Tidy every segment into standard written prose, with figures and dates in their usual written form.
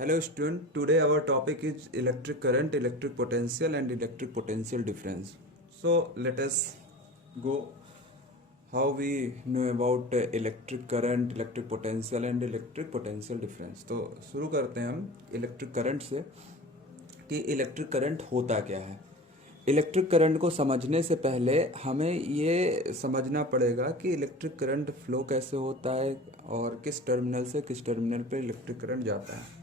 Hello student, today our topic is electric current, electric potential and electric potential difference. So let us go how we know about electric current, electric potential and electric potential difference. तो शुरू करते हैं हम electric current से कि electric current होता क्या है। इलेक्ट्रिक करंट को समझने से पहले हमें ये समझना पड़ेगा कि इलेक्ट्रिक करंट फ्लो कैसे होता है और किस टर्मिनल से किस टर्मिनल पे इलेक्ट्रिक करंट जाता है।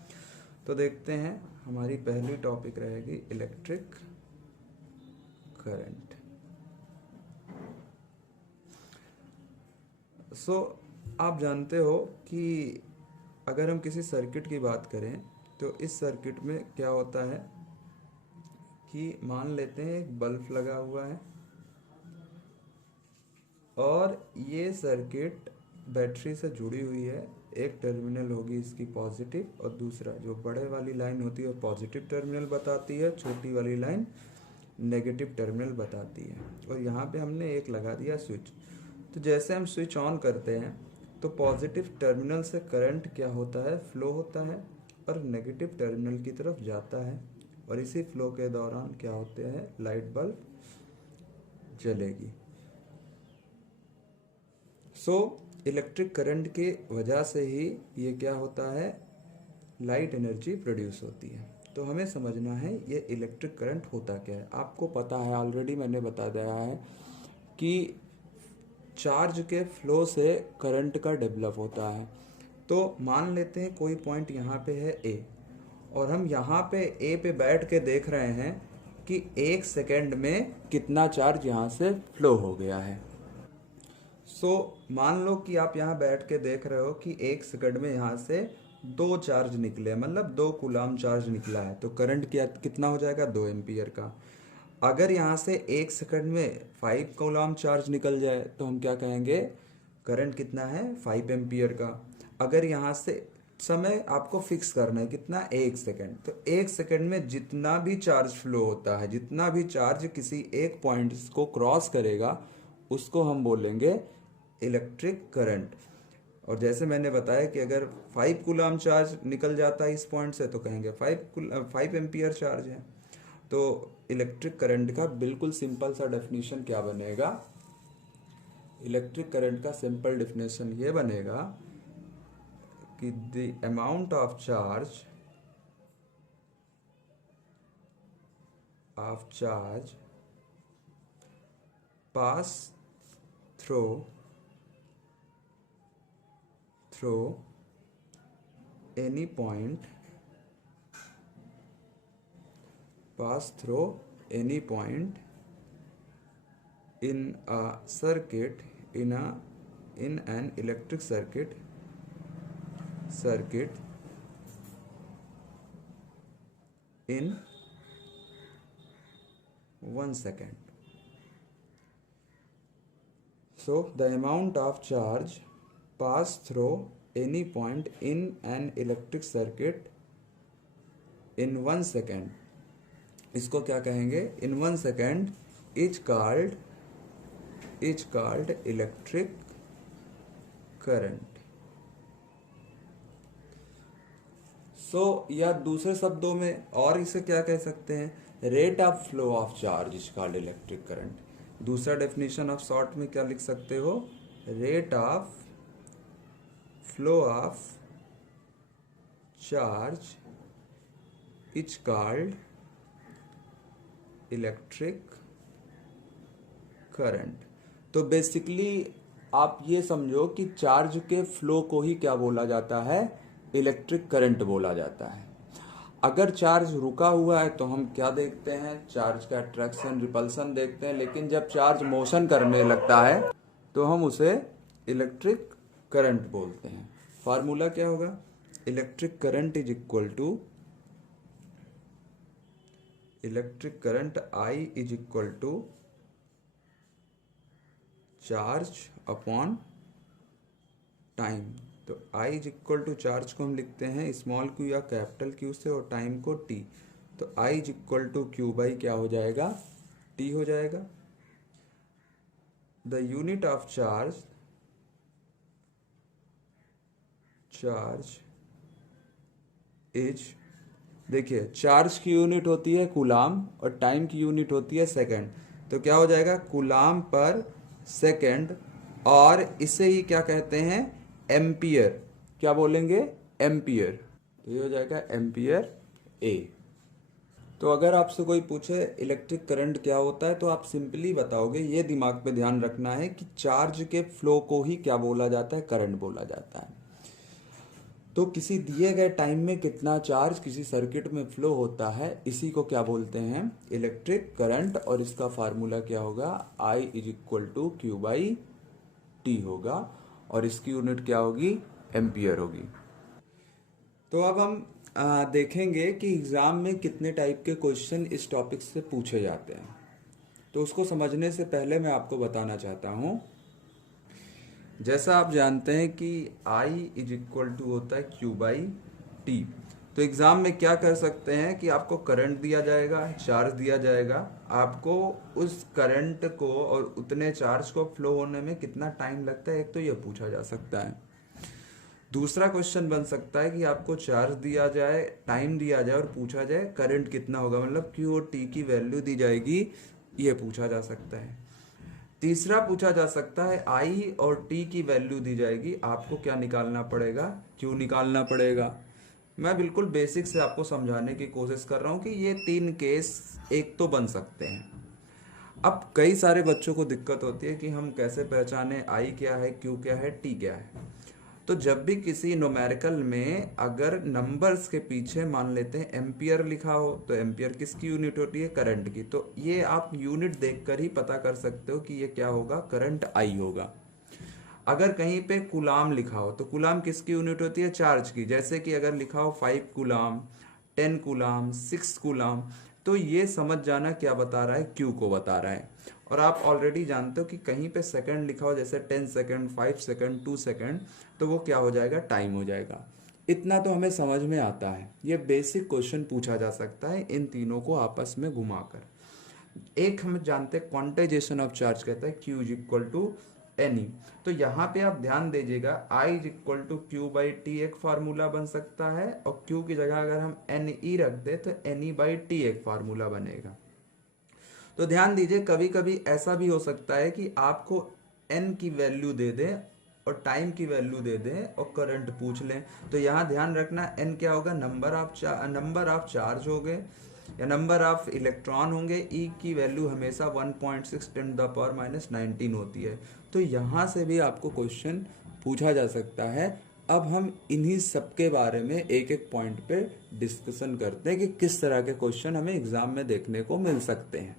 तो देखते हैं, हमारी पहली टॉपिक रहेगी इलेक्ट्रिक करंट। आप जानते हो कि अगर हम किसी सर्किट की बात करें तो इस सर्किट में क्या होता है कि मान लेते हैं एक बल्ब लगा हुआ है और ये सर्किट बैटरी से जुड़ी हुई है। एक टर्मिनल होगी इसकी पॉजिटिव और दूसरा जो बड़े वाली लाइन होती है पॉजिटिव टर्मिनल बताती है, छोटी वाली लाइन नेगेटिव टर्मिनल बताती है। और यहाँ पे हमने एक लगा दिया स्विच। तो जैसे हम स्विच ऑन करते हैं तो पॉजिटिव टर्मिनल से करंट क्या होता है, फ्लो होता है और नेगेटिव टर्मिनल की तरफ जाता है और इसी फ्लो के दौरान क्या होते हैं, लाइट बल्ब जलेगी। इलेक्ट्रिक करंट की वजह से ही ये क्या होता है, लाइट एनर्जी प्रोड्यूस होती है। तो हमें समझना है ये इलेक्ट्रिक करंट होता क्या है। आपको पता है, ऑलरेडी मैंने बता दिया है कि चार्ज के फ्लो से करंट का डेवलप होता है। तो मान लेते हैं कोई पॉइंट यहाँ पे है ए और हम यहाँ पे ए पे बैठ के देख रहे हैं कि 1 सेकेंड में कितना चार्ज यहाँ से फ्लो हो गया है। मान लो कि आप यहाँ बैठ के देख रहे हो कि 1 सेकंड में यहाँ से 2 चार्ज निकले, मतलब 2 कूलाम चार्ज निकला है। तो करंट कितना हो जाएगा, 2 एम्पियर का। अगर यहाँ से 1 सेकंड में 5 कूलाम चार्ज निकल जाए तो हम क्या कहेंगे, करंट कितना है, 5 एम्पियर का। अगर यहाँ से समय आपको फिक्स करना है कितना, 1 सेकंड, तो 1 सेकंड में जितना भी चार्ज फ्लो होता है, जितना भी चार्ज किसी एक पॉइंट को क्रॉस करेगा उसको हम बोलेंगे इलेक्ट्रिक करंट। और जैसे मैंने बताया कि अगर 5 कूलाम चार्ज निकल जाता है इस पॉइंट से तो कहेंगे 5 एम्पियर चार्ज है। तो इलेक्ट्रिक करंट का बिल्कुल सिंपल सा डेफिनेशन क्या बनेगा, इलेक्ट्रिक करंट का सिंपल डेफिनेशन ये बनेगा कि the amount of charge pass through any point in a circuit, in an electric circuit in 1 second. So the amount of charge passed through any point in an electric circuit in 1 second, इसको क्या कहेंगे, in 1 second is called electric current. या दूसरे शब्दों में और इसे क्या कह सकते हैं, rate of flow of charge is called electric current. दूसरा डेफिनेशन ऑफ शॉर्ट में क्या लिख सकते हो, rate of flow of charge is called electric current. तो बेसिकली आप ये समझो कि चार्ज के फ्लो को ही क्या बोला जाता है, इलेक्ट्रिक करंट बोला जाता है। अगर चार्ज रुका हुआ है तो हम क्या देखते हैं, चार्ज का अट्रैक्शन रिपल्सन देखते हैं। लेकिन जब चार्ज मोशन करने लगता है तो हम उसे इलेक्ट्रिक करंट बोलते हैं। फार्मूला क्या होगा, electric current is equal to electric current I is equal to charge upon time. तो I is equal to charge को हम लिखते हैं स्मॉल क्यू या कैपिटल क्यू से और टाइम को T। तो I is equal to Q by क्या हो जाएगा, T हो जाएगा। The unit of charge is, देखिए चार्ज की यूनिट होती है कूलाम और टाइम की यूनिट होती है सेकंड, तो क्या हो जाएगा कूलाम पर सेकंड, और इसे ही क्या कहते हैं एम्पियर, क्या बोलेंगे एम्पियर, तो ये हो जाएगा एम्पियर ए। तो अगर आपसे कोई पूछे इलेक्ट्रिक करंट क्या होता है तो आप सिंपली बताओगे, ये दिमाग पे ध्यान रखना है कि चार्ज के फ्लो को ही क्या बोला जाता है, करंट बोला जाता है। तो किसी दिए गए टाइम में कितना चार्ज किसी सर्किट में फ्लो होता है, इसी को क्या बोलते हैं इलेक्ट्रिक करंट, और इसका फार्मूला क्या होगा I is equal to Q by T होगा, और इसकी यूनिट क्या होगी एम्पियर होगी। तो अब हम देखेंगे कि एग्जाम में कितने टाइप के क्वेश्चन इस टॉपिक से पूछे जाते हैं। तो उसको समझने से पहले मैं आपको बताना चाहता हूँ, जैसा आप जानते हैं कि I इज इक्वल टू होता है क्यू बाई टी। तो एग्ज़ाम में क्या कर सकते हैं कि आपको करंट दिया जाएगा, चार्ज दिया जाएगा, आपको उस करंट को और उतने चार्ज को फ्लो होने में कितना टाइम लगता है, एक तो ये पूछा जा सकता है। दूसरा क्वेश्चन बन सकता है कि आपको चार्ज दिया जाए, टाइम दिया जाए और पूछा जाए करंट कितना होगा, मतलब क्यू और टी की वैल्यू दी जाएगी, ये पूछा जा सकता है। तीसरा पूछा जा सकता है आई और टी की वैल्यू दी जाएगी, आपको क्या निकालना पड़ेगा, क्यू निकालना पड़ेगा। मैं बिल्कुल बेसिक से आपको समझाने की कोशिश कर रहा हूँ कि ये तीन केस एक तो बन सकते हैं। अब कई सारे बच्चों को दिक्कत होती है कि हम कैसे पहचाने आई क्या है, क्यू क्या है, टी क्या है। तो जब भी किसी न्यूमेरिकल में अगर नंबर्स के पीछे मान लेते हैं एम्पियर लिखा हो, तो एम्पियर किसकी यूनिट होती है, करंट की। तो ये आप यूनिट देखकर ही पता कर सकते हो कि ये क्या होगा, करंट आई होगा। अगर कहीं पे कूलाम लिखा हो तो कूलाम किसकी यूनिट होती है, चार्ज की। जैसे कि अगर लिखा हो 5 कूलाम, 10 कूलाम, 6 कूलाम, तो ये समझ जाना क्या बता रहा है, क्यू को बता रहा है। और आप ऑलरेडी जानते हो कि कहीं पे सेकंड लिखा हो, जैसे 10 सेकंड, 5 सेकंड, 2 सेकंड, तो वो क्या हो जाएगा, टाइम हो जाएगा। इतना तो हमें समझ में आता है। ये बेसिक क्वेश्चन पूछा जा सकता है इन तीनों को आपस में घुमाकर। एक हम जानते हैं क्वांटाइजेशन ऑफ चार्ज कहता है Q is equal to n e. तो यहाँ पे आप ध्यान दीजिएगा, I is equal to Q by T एक फार्मूला बन सकता है, और क्यू की जगह अगर हम एन ई रख दे तो एन ई बाई टी एक फार्मूला बनेगा। तो ध्यान दीजिए, कभी कभी ऐसा भी हो सकता है कि आपको एन की वैल्यू दे दें और टाइम की वैल्यू दे दें और करंट पूछ लें। तो यहाँ ध्यान रखना एन क्या होगा, नंबर ऑफ चार्ज हो गए या नंबर ऑफ इलेक्ट्रॉन होंगे। ई की वैल्यू हमेशा 1.6 10⁻⁹ होती है। तो यहाँ से भी आपको क्वेश्चन पूछा जा सकता है। अब हम इन्हीं सब के बारे में एक एक पॉइंट पे डिस्कशन करते हैं कि किस तरह के क्वेश्चन हमें एग्जाम में देखने को मिल सकते हैं,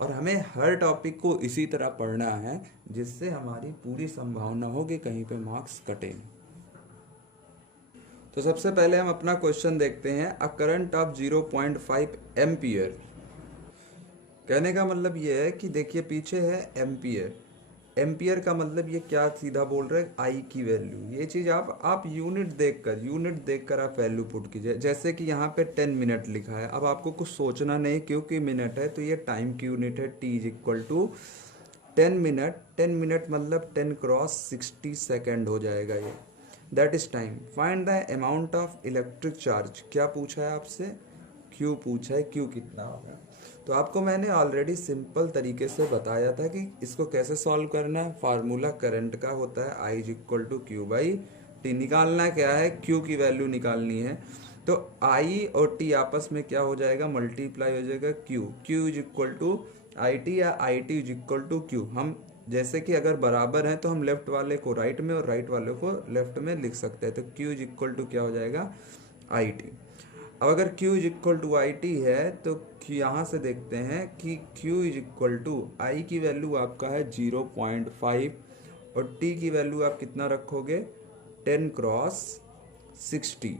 और हमें हर टॉपिक को इसी तरह पढ़ना है जिससे हमारी पूरी संभावना हो कि कहीं पे मार्क्स कटे। तो सबसे पहले हम अपना क्वेश्चन देखते हैं। अ करंट ऑफ 0.5 एम्पियर, कहने का मतलब ये है कि देखिए पीछे है एम्पियर, एम्पियर का मतलब ये क्या सीधा बोल रहे हैं, आई की वैल्यू। ये चीज़ आप यूनिट देखकर आप वैल्यू पुट कीजिए। जैसे कि यहाँ पे 10 मिनट लिखा है, अब आपको कुछ सोचना नहीं क्योंकि मिनट है, तो ये टाइम की यूनिट है, T is equal to 10 minute. 10 minute मतलब 10 क्रॉस 60 सेकेंड हो जाएगा ये, that is time. Find the amount of electric charge, क्या पूछा है आपसे, क्यू पूछा है, क्यू कितना होगा। तो आपको मैंने ऑलरेडी सिंपल तरीके से बताया था कि इसको कैसे सॉल्व करना है। फार्मूला करंट का होता है I is equal to Q by T. निकालना क्या है, क्यू की वैल्यू निकालनी है। तो आई और टी आपस में क्या हो जाएगा, मल्टीप्लाई हो जाएगा Q is equal to I T या I T is equal to Q. हम जैसे कि अगर बराबर हैं तो हम लेफ्ट वाले को राइट में और राइट वाले को लेफ्ट में लिख सकते हैं। तो क्यू इज इक्वल टू क्या हो जाएगा, आई टी। अब अगर Q is equal to I T है तो यहाँ से देखते हैं कि Q is equal to I की वैल्यू आपका है 0.5 और T की वैल्यू आप कितना रखोगे, 10 क्रॉस 60।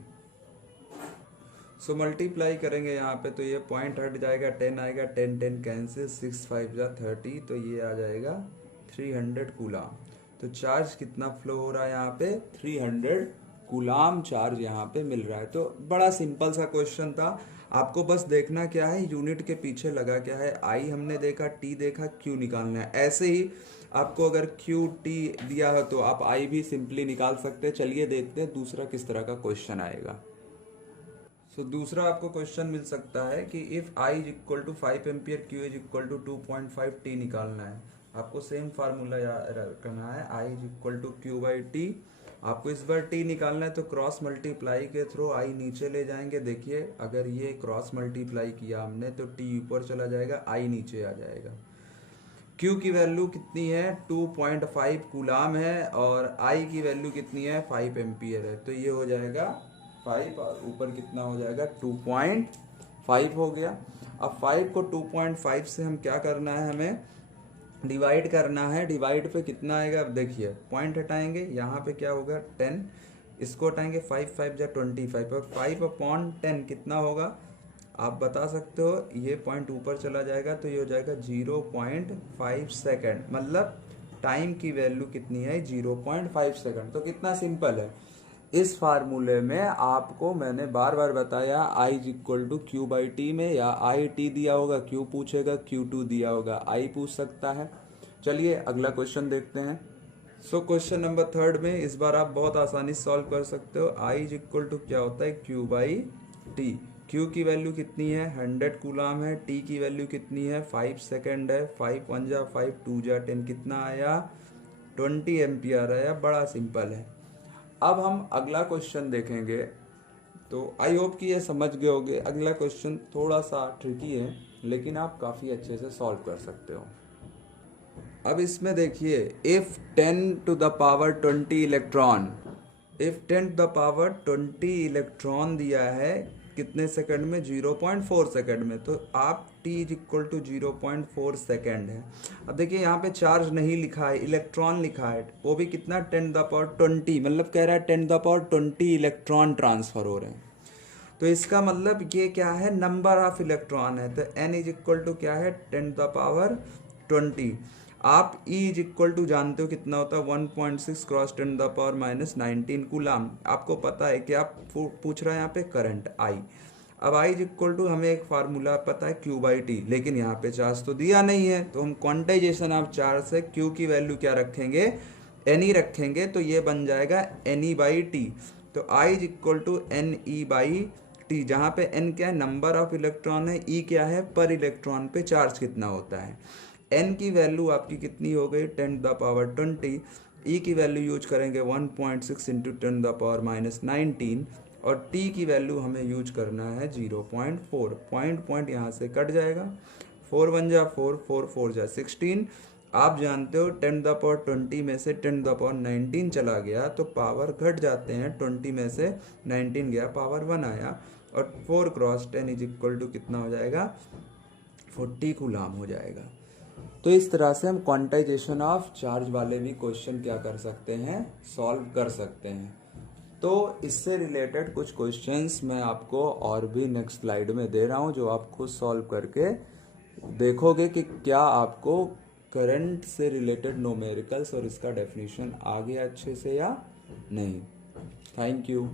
सो मल्टीप्लाई करेंगे यहाँ पे तो ये पॉइंट हट जाएगा, 10 आएगा, 10 10 कैंसिल, 6 5 जा 30, तो ये आ जाएगा 300 कूलाम। तो चार्ज कितना फ्लो हो रहा है यहाँ पे, 300 कूलाम चार्ज यहाँ पे मिल रहा है। तो बड़ा सिंपल सा क्वेश्चन था। आपको बस देखना क्या है, यूनिट के पीछे लगा क्या है, आई हमने देखा, टी देखा, क्यू निकालना है। ऐसे ही आपको अगर क्यू टी दिया हो तो आप आई भी सिंपली निकाल सकते हैं। चलिए देखते हैं दूसरा किस तरह का क्वेश्चन आएगा। दूसरा आपको क्वेश्चन मिल सकता है कि if I is equal to 5 ampere, Q is equal to 2.5 T निकालना है। आपको सेम फार्मूला रखना है, I is equal to Q by T। आपको इस बार T निकालना है तो क्रॉस मल्टीप्लाई के थ्रू I नीचे ले जाएंगे। देखिए अगर ये क्रॉस मल्टीप्लाई किया हमने तो T ऊपर चला जाएगा, I नीचे आ जाएगा। Q की वैल्यू कितनी है 2.5 कूलाम है और I की वैल्यू कितनी है 5 एम्पियर है। तो ये हो जाएगा 5 और ऊपर कितना हो जाएगा 2.5 हो गया। अब 5 को 2.5 से हम क्या करना है, हमें डिवाइड करना है। डिवाइड पे कितना आएगा, अब देखिए पॉइंट हटाएंगे, यहाँ पे क्या होगा 10, इसको हटाएंगे 5 5 जा 25 और 5 अपॉन 10 कितना होगा आप बता सकते हो। ये पॉइंट ऊपर चला जाएगा तो ये हो जाएगा 0.5 सेकेंड, मतलब टाइम की वैल्यू कितनी है 0.5 सेकेंड। तो कितना सिंपल है। इस फार्मूले में आपको मैंने बार बार बताया I is equal to Q by T में या I T दिया होगा, Q पूछेगा, Q2 दिया होगा, I पूछ सकता है। चलिए अगला क्वेश्चन देखते हैं। क्वेश्चन नंबर 3 में इस बार आप बहुत आसानी से सॉल्व कर सकते हो। I इज इक्वल टू क्या होता है Q बाई टी। Q की वैल्यू कितनी है 100 कूलाम है, T की वैल्यू कितनी है 5 सेकेंड है, 5 1 जा 5 2 जा 10 कितना आया 20 एम्पियर आया। बड़ा सिंपल है। अब हम अगला क्वेश्चन देखेंगे, तो आई होप कि ये समझ गए होगे। अगला क्वेश्चन थोड़ा सा ट्रिकी है लेकिन आप काफ़ी अच्छे से सॉल्व कर सकते हो। अब इसमें देखिए if 10 to the power 20 electron, if 10 to the power 20 electron दिया है कितने सेकंड में 0.4 सेकंड में, तो आप t is equal to 0.4 second है। अब देखिए यहाँ पे चार्ज नहीं लिखा है, इलेक्ट्रॉन लिखा है, वो भी कितना 10 द पावर 20, मतलब कह रहा है 10 द पावर 20 इलेक्ट्रॉन ट्रांसफर हो रहे हैं। तो इसका मतलब ये क्या है नंबर ऑफ इलेक्ट्रॉन है, तो n इज इक्वल टू क्या है 10 द पावर 20। आप E इज इक्वल टू जानते हो कितना होता है 1.6 cross 10 the power minus 19 coulomb. आपको पता है कि आप पूछ रहे हैं यहाँ पे करंट I। अब I इज इक्वल टू हमें एक फार्मूला पता है Q बाई टी, लेकिन यहाँ पे चार्ज तो दिया नहीं है, तो हम क्वांटाइजेशन ऑफ चार्ज से Q की वैल्यू क्या रखेंगे NE रखेंगे, तो ये बन जाएगा NE बाई टी। तो I is equal to NE by T, जहाँ पे N क्या है नंबर ऑफ इलेक्ट्रॉन है, E क्या है पर इलेक्ट्रॉन पे चार्ज कितना होता है। N की वैल्यू आपकी कितनी हो गई 10 द पावर 20, E की वैल्यू यूज करेंगे 1.6 इंटू 10 द पावर माइनस 19 और T की वैल्यू हमें यूज करना है 0.4। पॉइंट यहाँ से कट जाएगा, 4 1 जा 4 4 4 जा 16। आप जानते हो 10 द पावर 20 में से 10 द पावर 19 चला गया तो पावर घट जाते हैं, 20 में से 19 गया पावर 1 आया और 4 क्रॉस 10 इज इक्वल टू कितना हो जाएगा 40 कूलाम हो जाएगा। तो इस तरह से हम क्वांटाइजेशन ऑफ चार्ज वाले भी क्वेश्चन क्या कर सकते हैं सॉल्व कर सकते हैं। तो इससे रिलेटेड कुछ क्वेश्चंस मैं आपको और भी नेक्स्ट स्लाइड में दे रहा हूं जो आप खुद सॉल्व करके देखोगे कि क्या आपको करंट से रिलेटेड न्यूमेरिकल्स और इसका डेफिनेशन आ गया अच्छे से या नहीं। Thank you.